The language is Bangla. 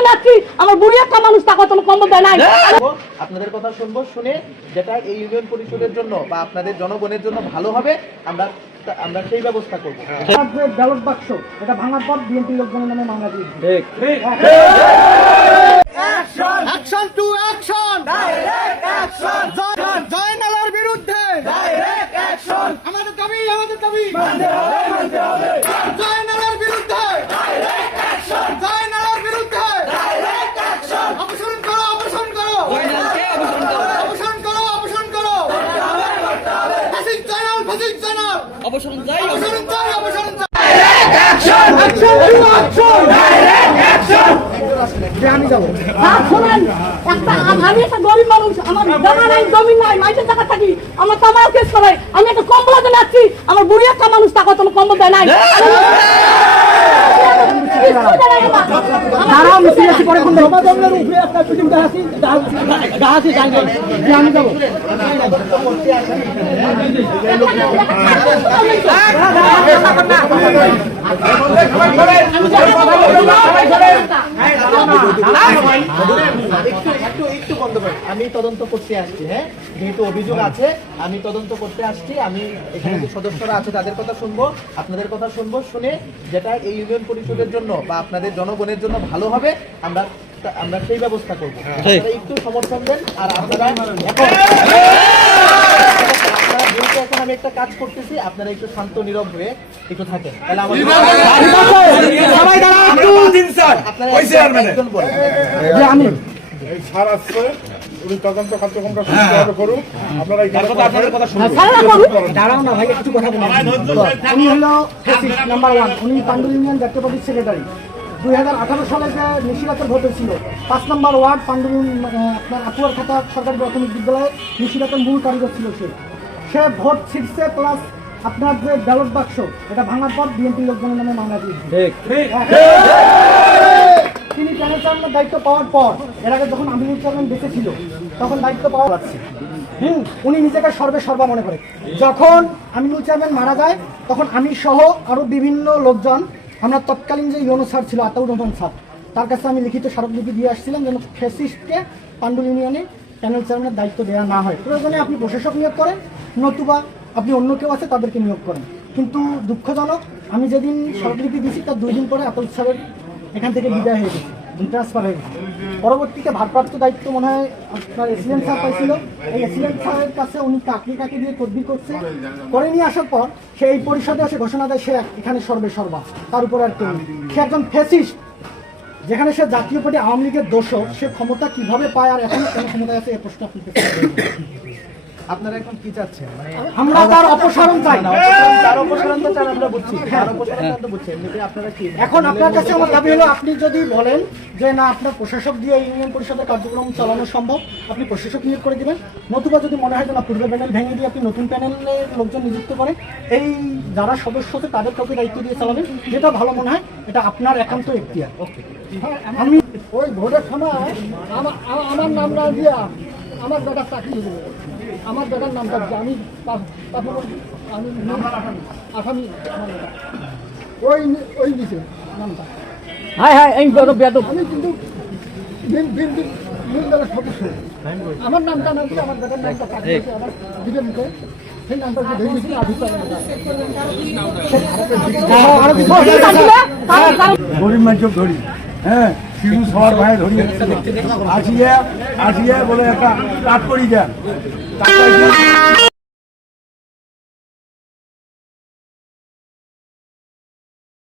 বাজে নাচ্ছি, আমার বুড়ি একটা মানুষ টাকা কোনো কম্বল দেয় নাই। আপনাদের কথা শুনবো, শুনে যেটা এই ইউনিয়ন পরিষদের জন্য বা আপনাদের জনগণের জন্য ভালো হবে আমরা সেই ব্যবস্থা করবো। ব্যালট বাক্স এটা ভাঙার পর বিএনপি লোকজনের নামে মামলা দিয়েছে। Action to action, direct action, জয়নালের বিরুদ্ধে ডাইরেক্ট অ্যাকশন, আমাদের দাবি মানতে হবে, জয়নালের বিরুদ্ধে ডাইরেক্ট অ্যাকশন, জয়নালের বিরুদ্ধে ডাইরেক্ট অ্যাকশন, অপসারণ করো জয়নালকে অপসারণ করো ফাঁসির জয়নাল অপসারণ চাই ডাইরেক্ট অ্যাকশন আমি যাবো। শোনেন, আমি একটা গরিব মানুষ, আমার জায়গা নাই, জমি নাই, মাইকের টাকা থাকি, আমার তো আমার কেস করে, আমি একটা কম্বল হাতে নাচ্ছি, আমার বুড়ি একটা মানুষ টাকা কোনো কম্বল দেয় নাই। তারাও মিছিল আছে পরে কোন জমাজমের উপরে একটা পিটিং গাহাসি যাই নাই যে আমি যাবো। একটু বন্ধ করেন, আমি তদন্ত করতে আসছি। হ্যাঁ, যেহেতু অভিযোগ আছে আমি তদন্ত করতে আসছি। আমি এখানে যে সদস্যরা আছে তাদের কথা শুনবো, আপনাদের কথা শুনবো, শুনে যেটা এই ইউনিয়ন পরিষদের জন্য বা আপনাদের জনগণের জন্য ভালো হবে আমরা সেই ব্যবস্থা করবো। আপনারা একটু সমর্থন দেন। আর আপনারা এখন আমি একটা কাজ করতেছি, আপনারা একটু শান্ত নীরব হয়ে একটু থাকেন, তাহলে আমাদের দাঁড়াও না ভাই, একটু কথা বলুন। উনি হলো নাম্বার 1, উনি পান্ডুল ইউনিয়ন জাতীয় পার্টির সেক্রেটারি। 2018 সালে যে নিশিরাতের ভোট ছিল 5 নম্বর ওয়ার্ড পান্ডুল আপনার আপুয়ার খাতা সরকারি প্রাথমিক বিদ্যালয়ে নিশিরাতের মূল কারিগর ছিল। সে ভোট ছিটছে, প্লাস আপনার যে ব্যালট বাক্স এটা ভাঙার পর বিএনপি লোকজনের নামে মামলা দিয়েছে। তিনি প্যানেল চেয়ারম্যানের দায়িত্ব পাওয়ার পর, এর আগে যখন আমিনুল চেয়ারম্যান বেঁচে ছিল তখন দায়িত্ব পাওয়া যাচ্ছে, উনি নিজেকে সর্বা মনে করে। যখন আমিনুল চেয়ারম্যান মারা যায় তখন আমি সহ আরো বিভিন্ন লোকজন, আমরা তৎকালীন যে ইউনো স্যার ছিল আতাউর রহমান স্যার, তার কাছে আমি লিখিত স্মারকলিপি দিয়ে আসছিলাম যেন ফ্যাসিস্টকে পান্ডুল ইউনিয়নে প্যানেল চেয়ারম্যানের দায়িত্ব দেওয়া না হয়। প্রয়োজনে আপনি প্রশাসক নিয়োগ করেন, নতুবা আপনি অন্য কেউ আছে তাদেরকে নিয়োগ করেন। কিন্তু দুঃখজনক, আমি যেদিন স্মারকলিপি দিয়েছি তার 2 দিন পরে আতাউর স্যারের এখান থেকে বিদায় হয়ে গেছে, ট্রান্সফার হয়ে গেছে। পরবর্তীতে ভারপ্রাপ্ত দায়িত্ব মনে হয় আপনার এসিলেন্ট স্যার পাইছিল। এই এসিলেন্ট স্যারের কাছে উনি কাকে দিয়ে তদবির করছে, করে নিয়ে আসার পর সে এই পরিষদে এসে ঘোষণা দেয় সে এখানে সর্বা, তার উপরে আর কেউ। সে একজন ফ্যাসিস্ট, যেখানে সে জাতীয় পার্টি আওয়ামী লীগের দোষর, সে ক্ষমতা কিভাবে পায় আর এখন কেন ক্ষমতায় আছে এই প্রশ্ন আপনি আপনারা এখন কি চাচ্ছেন? আমরা তার অপসারণ চাই। তার অপসারণ তো চান, আমরা বুঝছি, তার অপসারণ তো বুঝছি। এমনিতে আপনারা কি এখন আপনার কাছে আমার দাবি হলো, আপনি যদি বলেন যে না আপনার প্রশাসক দিয়ে ইউনিয়ন পরিষদের কার্যক্রম চালানো সম্ভব, আপনি প্রশাসক নিয়োগ করে দিবেন। নতুবা যদি মনে হয় যে না পূর্বের প্যানেল ভেঙে দিয়ে আপনি নতুন প্যানেলের লোকজন নিযুক্ত করেন, এই যারা সদস্য আছে তাদের কাউকে দায়িত্ব দিয়ে চালাবেন, যেটা ভালো মনে হয়। এটা আপনার একান্ত এখতিয়ার। আমি ওই ভোটের সময় আমার নাম না দিয়া আমার বেটার চাকরি হয়ে যাবে, আমার বেটার নামটা আমি আসামি ওই দিছে নামটা। আমি কিন্তু সদস্য, আমার নামটা নাম আমার বেটার নামটা চাকরি হয়েছে, আমার দিকে মুখে সেই নামটা গরিব মানুষ ধরি, হ্যাঁ শিশু সবার ভাই ধরি আসিয়া বলে একটা কাঠ করি দেন।